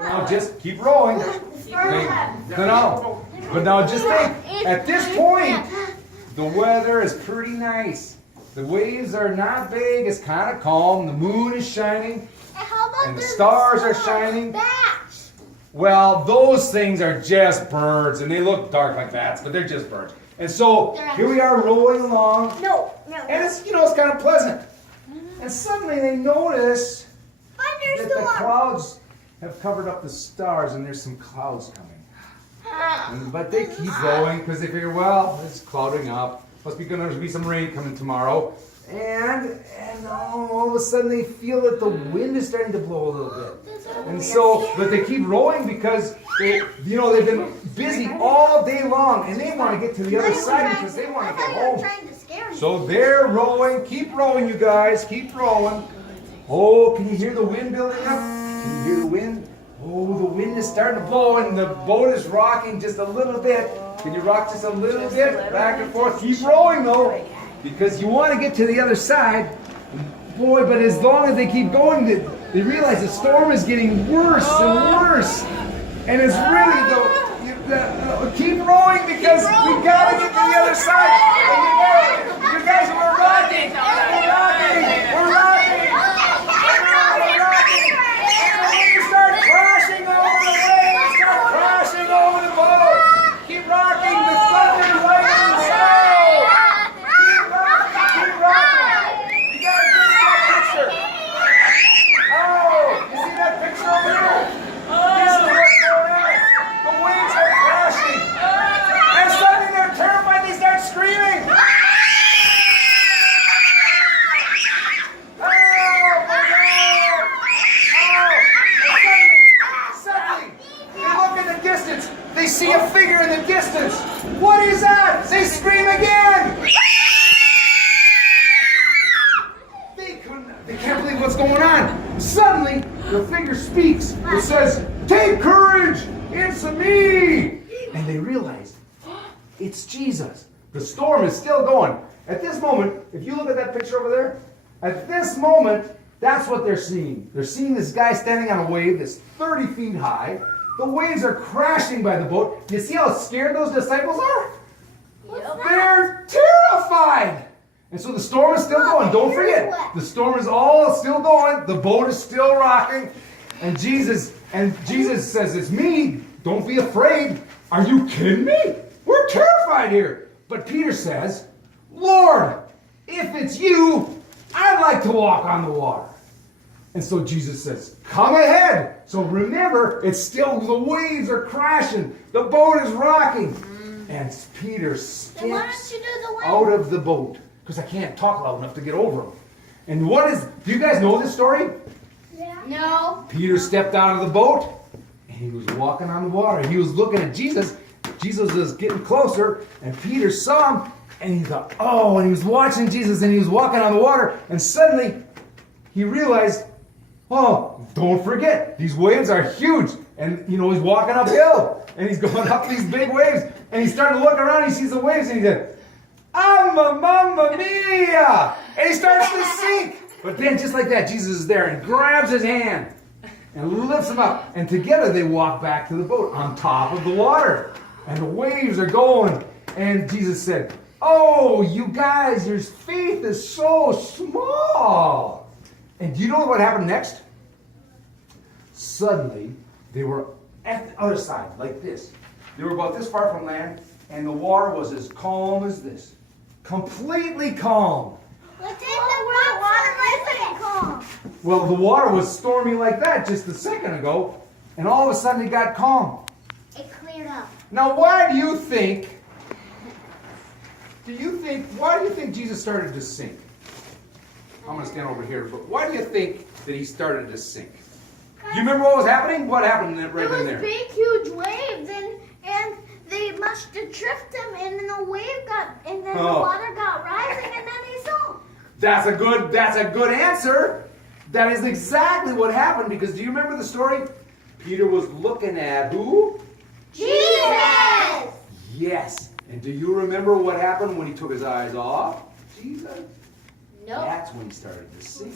Now just keep rowing. No. But now just think, at this point, the weather is pretty nice. The waves are not big, it's kind of calm, the moon is shining, and the stars are shining. Bats. Well, those things are just birds, and they look dark like bats, but they're just birds. And so, here we are rolling along, and it's, it's kind of pleasant. And suddenly they notice that the clouds have covered up the stars, and there's some clouds coming. But they keep going because they figure, well, it's clouding up. Must be going to be some rain coming tomorrow. And all of a sudden they feel that the wind is starting to blow a little bit. And so, but they keep rowing because they've been busy all day long, and they want to get to the other side because they want to get home. So they're rowing. Keep rowing, you guys. Keep rowing. Oh, can you hear the wind building up? Can you hear the wind? Oh, the wind is starting to blow, and the boat is rocking just a little bit. Can you rock just a little bit? Back and forth. Keep rowing, though, because you want to get to the other side. Boy, but as long as they keep going, they realize the storm is getting worse and worse. And it's really keep rowing because we got to get to the other side. And you guys, we're rocking. We're rocking. We're rocking. Crashing over the waves, start crashing over the boat. Keep rocking, the thunder and lightning sound. Keep rocking. You guys see that picture? Oh, you see that picture over there? This is what's going on. The waves are crashing. And suddenly they're terrified, they start screaming. They see a figure in the distance. What is that? They scream again. They can't believe what's going on. Suddenly, the figure speaks. It says, "Take courage, it's me." And they realize, it's Jesus. The storm is still going. At this moment, if you look at that picture over there, at this moment, that's what they're seeing. They're seeing this guy standing on a wave that's 30 feet high. The waves are crashing by the boat. You see how scared those disciples are? They're terrified. And so the storm is still going. Don't forget, the storm is all still going. The boat is still rocking. And Jesus says, "It's me. Don't be afraid." Are you kidding me? We're terrified here. But Peter says, "Lord, if it's you, I'd like to walk on the water." And so Jesus says, "Come ahead." So remember, it's still, the waves are crashing. The boat is rocking. And Peter steps out of the boat. Because I can't talk loud enough to get over him. And do you guys know this story? Yeah. No. Peter stepped out of the boat, and he was walking on the water. He was looking at Jesus. Jesus was getting closer, and Peter saw him, and he thought, oh, and he was watching Jesus, and he was walking on the water, and suddenly he realized, oh, don't forget, these waves are huge. And, he's walking uphill. And he's going up these big waves. And he started to look around. He sees the waves. And he said, Mamma mia! And he starts to sink. But then, just like that, Jesus is there and grabs his hand and lifts him up. And together they walk back to the boat on top of the water. And the waves are going. And Jesus said, oh, you guys, your faith is so small. And do you know what happened next? Suddenly, they were at the other side, like this. They were about this far from land, and the water was as calm as this. Completely calm. But then the water wasn't calm. Well, the water was stormy like that just a second ago, and all of a sudden it got calm. It cleared up. Now, why do you think Jesus started to sink? I'm going to stand over here, but why do you think that he started to sink? Do you remember what was happening? What happened right in there? There was big, huge waves, and they must have tripped him, and then the water got rising, and then he sank. That's a good answer. That is exactly what happened, because do you remember the story? Peter was looking at who? Jesus! Yes. And do you remember what happened when he took his eyes off Jesus? No. That's when he started to sink.